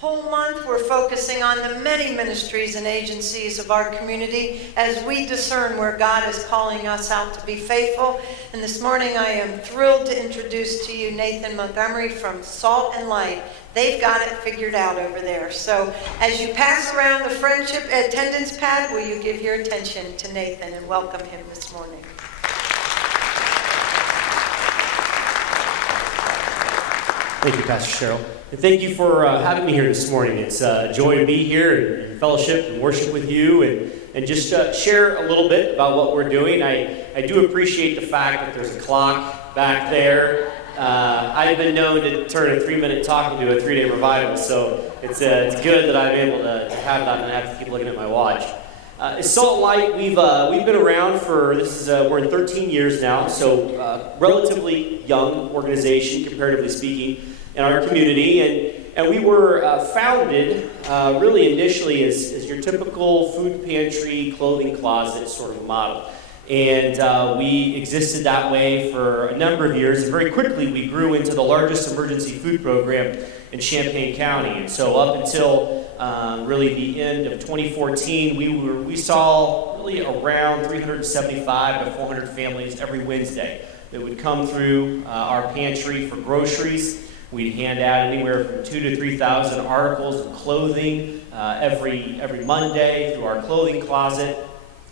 whole month, we're focusing on the many ministries and agencies of our community as we discern where God is calling us out to be faithful. And this morning, I am thrilled to introduce to you Nathan Montgomery from Salt and Light. They've got it figured out over there. So as you pass around the friendship attendance pad, will you give your attention to Nathan and welcome him this morning? Thank you, Pastor Cheryl. And thank you for having me here this morning. It's a joy to be here and fellowship and worship with you and just share a little bit about what we're doing. I do appreciate the fact that there's a clock back there. I've been known to turn a 3-minute talk into a 3-day revival, so it's good that I'm able to have that and have to keep looking at my watch. Salt and Light, we've been around for, we're in 13 years now, so relatively young organization, comparatively speaking, in our community, and we were founded really initially as your typical food pantry, clothing closet sort of model. And we existed that way for a number of years, and very quickly we grew into the largest emergency food program in Champaign County. And so up until really the end of 2014, we saw really around 375 to 400 families every Wednesday that would come through our pantry for groceries. We'd hand out anywhere from 2,000 to 3,000 articles of clothing every Monday through our clothing closet.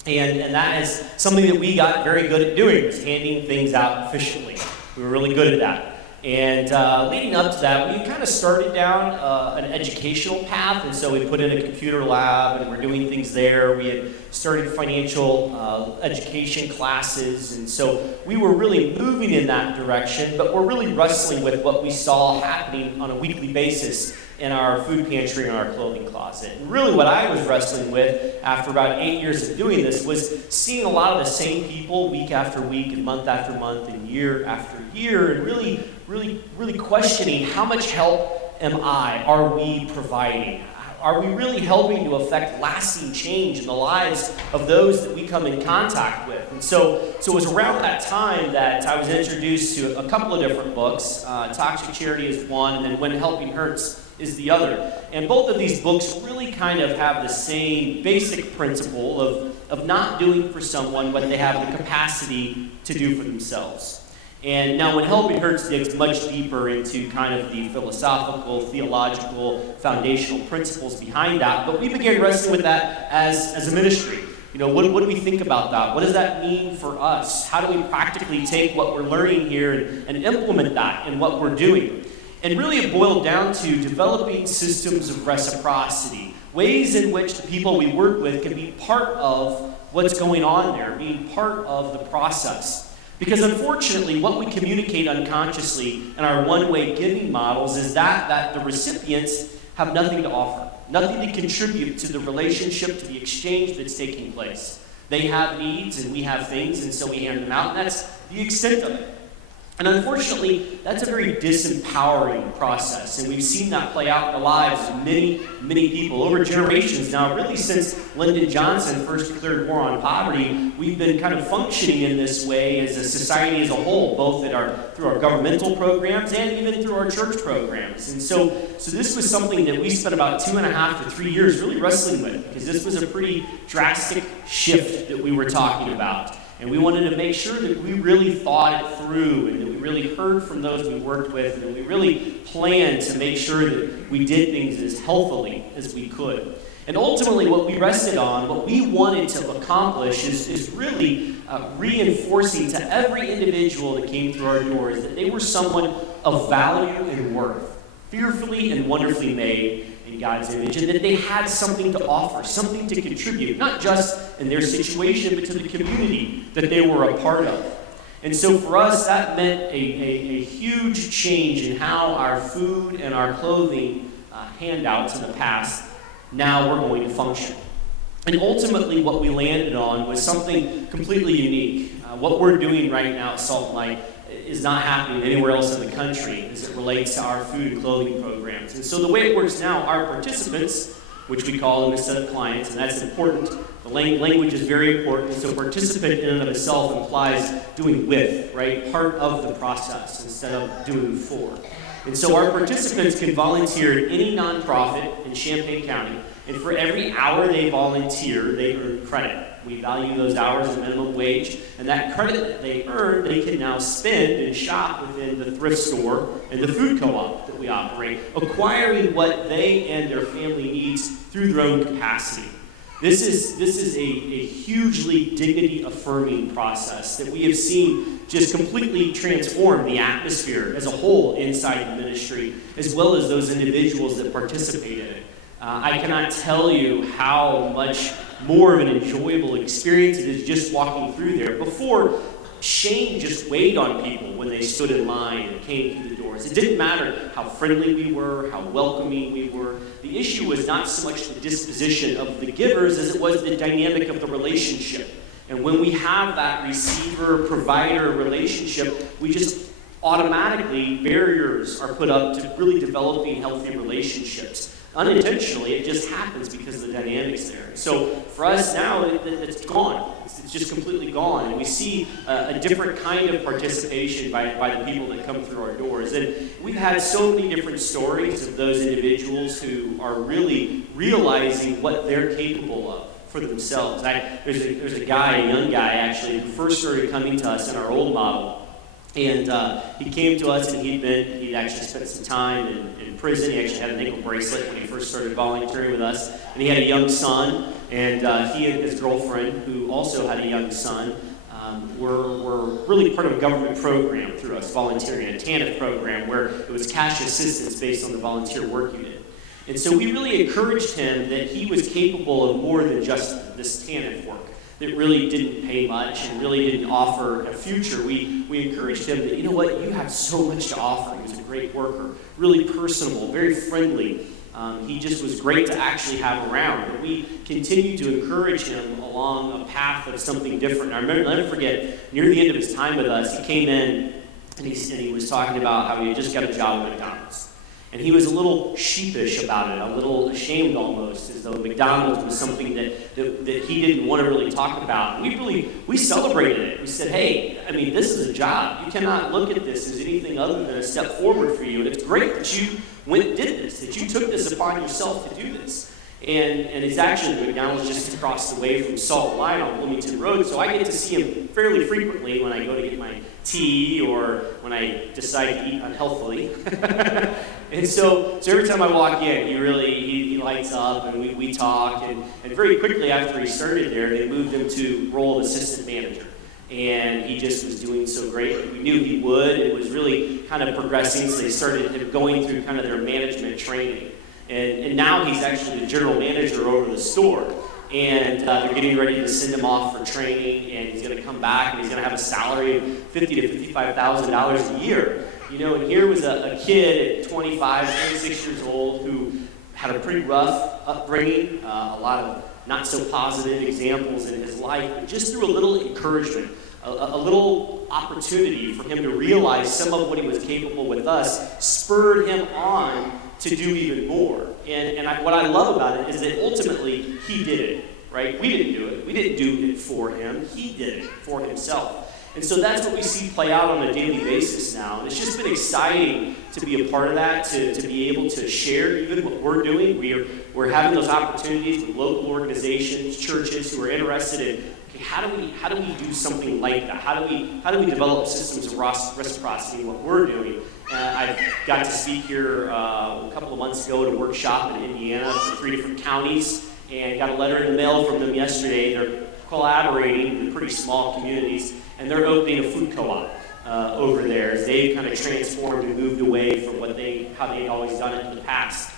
And that is something that we got very good at doing, was handing things out efficiently. We were really good at that. And leading up to that, we kind of started down an educational path, and so we put in a computer lab, and we're doing things there. We had started financial education classes, and so we were really moving in that direction, but we're really wrestling with what we saw happening on a weekly basis in our food pantry and our clothing closet. And really what I was wrestling with after about 8 years of doing this was seeing a lot of the same people week after week and month after month and year after year, and really questioning how much help are we providing? Are we really helping to affect lasting change in the lives of those that we come in contact with? And so it was around that time that I was introduced to a couple of different books. Toxic Charity is one, and then When Helping Hurts is the other. And both of these books really kind of have the same basic principle of not doing for someone what they have the capacity to do for themselves. And now When Helping Hurts digs much deeper into kind of the philosophical, theological, foundational principles behind that. But we began wrestling with that as a ministry. You know, what do we think about that? What does that mean for us? How do we practically take what we're learning here and implement that in what we're doing? And really it boiled down to developing systems of reciprocity, ways in which the people we work with can be part of what's going on there, being part of the process. Because unfortunately, what we communicate unconsciously in our one-way giving models is that the recipients have nothing to offer, nothing to contribute to the relationship, to the exchange that's taking place. They have needs and we have things, and so we hand them out, and that's the extent of it. And unfortunately, that's a very disempowering process, and we've seen that play out in the lives of many, many people over generations now. Really, since Lyndon Johnson first declared war on poverty, we've been kind of functioning in this way as a society as a whole, both through our governmental programs and even through our church programs. And so this was something that we spent about 2.5 to 3 years really wrestling with, because this was a pretty drastic shift that we were talking about. And we wanted to make sure that we really thought it through, and that we really heard from those we worked with, and we really planned to make sure that we did things as healthily as we could. And ultimately, what we rested on, what we wanted to accomplish is really reinforcing to every individual that came through our doors that they were someone of value and worth, fearfully and wonderfully made in God's image, and that they had something to offer, something to contribute, not just in their situation, but to the community that they were a part of. And so for us, that meant a huge change in how our food and our clothing handouts in the past now we're going to function. And ultimately, what we landed on was something completely unique. What we're doing right now at Salt and Light is not happening anywhere else in the country as it relates to our food and clothing programs. And so the way it works now, our participants, which we call them instead of clients, and that's important. The language is very important. So participant in and of itself implies doing with, right? Part of the process instead of doing for. And so our participants can volunteer at any nonprofit in Champaign County, and for every hour they volunteer, they earn credit. We value those hours at minimum wage, and that credit that they earn, they can now spend and shop within the thrift store and the food co-op that we operate, acquiring what they and their family needs through their own capacity. This is a hugely dignity-affirming process that we have seen just completely transform the atmosphere as a whole inside the ministry, as well as those individuals that participate in it. I cannot tell you how much more of an enjoyable experience it is just walking through there. Before, shame just weighed on people when they stood in line and came through the doors. It didn't matter how friendly we were, how welcoming we were. The issue was not so much the disposition of the givers as it was the dynamic of the relationship. And when we have that receiver-provider relationship, we just automatically, barriers are put up to really developing healthy relationships. Unintentionally, it just happens because of the dynamics there. So for us now, it's gone. It's just completely gone. And we see a different kind of participation by the people that come through our doors. And we've had so many different stories of those individuals who are really realizing what they're capable of for themselves. There's a guy, a young guy actually, who first started coming to us in our old model. And he came to us, and he'd actually spent some time in prison. He actually had an ankle bracelet when he first started volunteering with us. And he had a young son, and he and his girlfriend, who also had a young son, were really part of a government program through us, volunteering, a TANF program, where it was cash assistance based on the volunteer work you did. And so we really encouraged him that he was capable of more than just this TANF work that really didn't pay much and really didn't offer a future. We encouraged him that, you know what, you have so much to offer. He was a great worker, really personable, very friendly. He just was great to actually have around. But we continued to encourage him along a path of something different. I remember, I'll never forget, near the end of his time with us, he came in and he was talking about how he had just got a job at McDonald's. And he was a little sheepish about it, a little ashamed almost, as though McDonald's was something that he didn't want to really talk about. We celebrated it. We said, hey, I mean, this is a job. You cannot look at this as anything other than a step forward for you. And it's great that you went and did this, that you took this upon yourself to do this. And it's actually McDonald's just across the way from Salt Line on Bloomington Road, so I get to see him fairly frequently when I go to get my tea or when I decide to eat unhealthily. And so every time I walk in, he lights up, and we talk, and very quickly after he started there, they moved him to role of assistant manager. And he just was doing so great. We knew he would. It was really kind of progressing, so they started going through kind of their management training. And now he's actually the general manager over the store. And they're getting ready to send him off for training, and he's going to come back, and he's going to have a salary of $50,000 to $55,000 a year. You know, and here was a kid at 25, 26 years old who had a pretty rough upbringing, a lot of not so positive examples in his life, but just through a little encouragement, a little opportunity for him to realize some of what he was capable with us, spurred him on to do even more. And what I love about it is that ultimately he did it, right? We didn't do it. We didn't do it for him. He did it for himself. And so that's what we see play out on a daily basis now. And it's just been exciting to be a part of that, to be able to share even what we're doing. We're having those opportunities with local organizations, churches who are interested in, okay, how do we do something like that? How do we develop systems of reciprocity in what we're doing? I got to speak here a couple of months ago at a workshop in Indiana for 3 different counties, and got a letter in the mail from them yesterday. They're collaborating in pretty small communities, and they're opening a food co-op over there as they've kind of transformed and moved away from how they'd always done it in the past.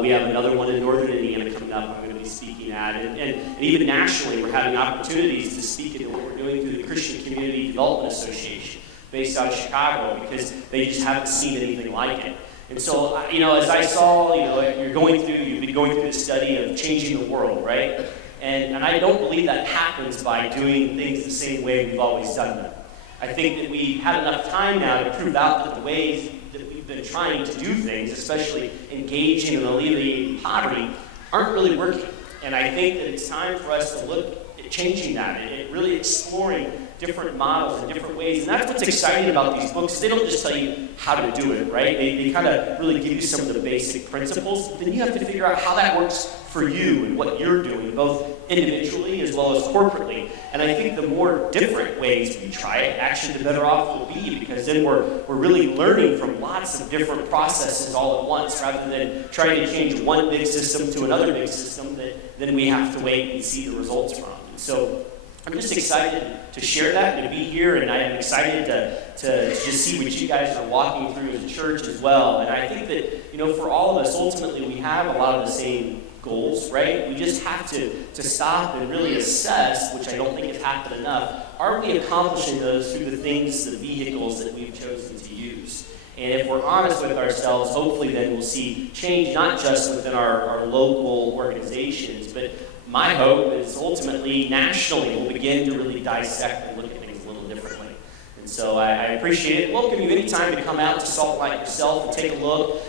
We have another one in northern Indiana coming up I'm going to be speaking at. And even nationally, we're having opportunities to speak at what we're doing through the Christian Community Development Association, based out of Chicago, because they just haven't seen anything like it. And so, as I saw, you've been going through the study of changing the world, right? And I don't believe that happens by doing things the same way we've always done them. I think that we've had enough time now to prove out that the ways that we've been trying to do things, especially engaging and alleviating poverty, aren't really working. And I think that it's time for us to look at changing that, and really exploring different models and different ways. And that's what's exciting about these books. They don't just tell you how to do it, right? They kind of really give you some of the basic principles. But then you have to figure out how that works for you and what you're doing, both individually as well as corporately. And I think the more different ways we try it, actually the better off we'll be, because then we're really learning from lots of different processes all at once, rather than trying to change one big system to another big system that then we have to wait and see the results from. And so I'm just excited to share that and to be here, and I am excited to just see what you guys are walking through as a church as well. And I think that, for all of us, ultimately we have a lot of the same goals, right? We just have to stop and really assess, which I don't think has happened enough. Are we accomplishing those through the things, the vehicles that we've chosen to use? And if we're honest with ourselves, hopefully then we'll see change, not just within our local organizations, but my hope is ultimately nationally we'll begin to really dissect and look at things a little differently. And so I appreciate it. Welcome you anytime to come out to Salt Light yourself and take a look.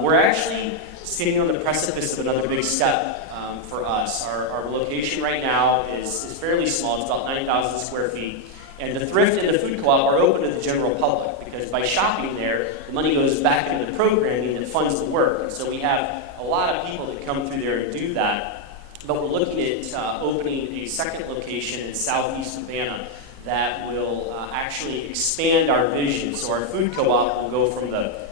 We're actually standing on the precipice of another big step for us. Our location right now is fairly small. It's about 9,000 square feet. And the thrift and the food co-op are open to the general public, because by shopping there, the money goes back into the programming that funds the work. And so we have a lot of people that come through there and do that. But we're looking at opening a second location in southeast Savannah that will actually expand our vision. So our food co-op will go from the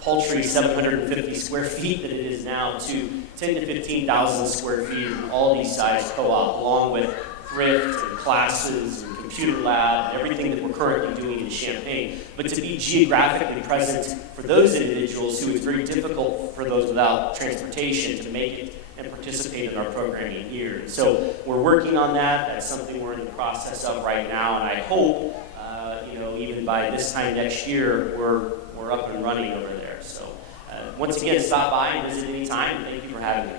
paltry 750 square feet that it is now to 10 to 15,000 square feet of all these size co-op, along with thrift and classes and computer lab and everything that we're currently doing in Champaign. But to be geographically present for those individuals who it's very difficult for those without transportation to make it and participate in our programming here. And so we're working on that. That's something we're in the process of right now, and I hope, even by this time next year, we're up and running over there. So once again, stop by and visit anytime. Thank you for having me.